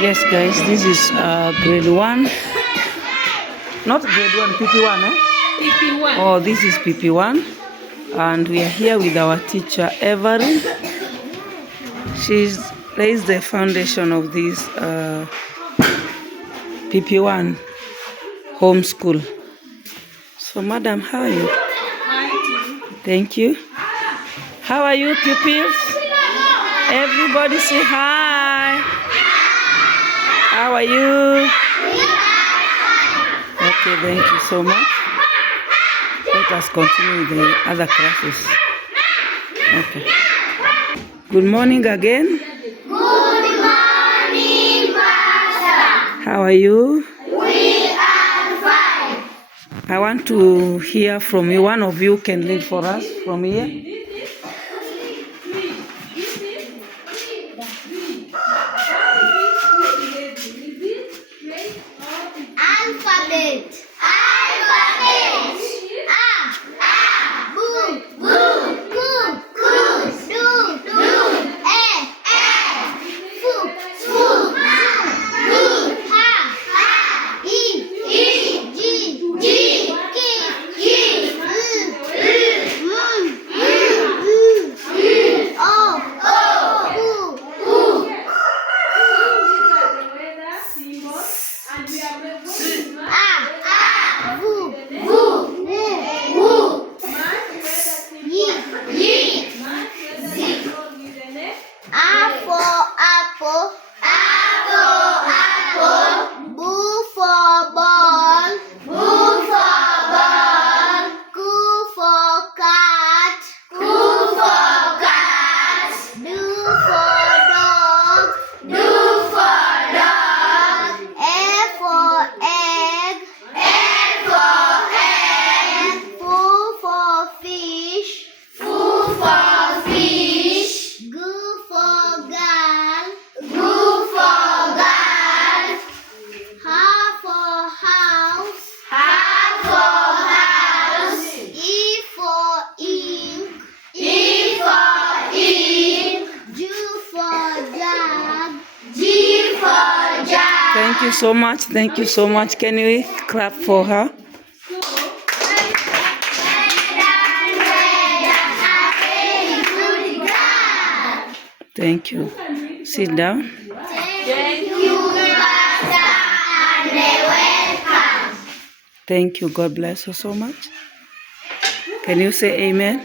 Yes, guys, this is grade 1. Not grade 1, PP1, eh? PP1. Oh, this is PP1. And we are here with our teacher, Evelyn. She's lays the foundation of this PP1 homeschool. So, madam, how are you? Thank you. How are you, pupils? Everybody say hi. How are you? Okay, thank you so much. Let us continue with the other classes. Okay. Good morning again. Good morning, Master. How are you? We are fine. I want to hear from you. One of you can read for us from here. Alphabet. Alphabet. A. Boo. Boo. Coo. Coo. Do. Do. E. Fu. Fu. Ni. Ha. I. Ji. Ji. Ki. O. A for apple. Apple. B for ball. C for cat. D for dog. E for egg. F for fish. G for girl. H for house. E for ink. J for jug. Thank you so much. Thank you so much. Can we clap for her? Thank you. Sit down. Thank you, Master, and welcome. Thank you. God bless you so much. Can you say amen?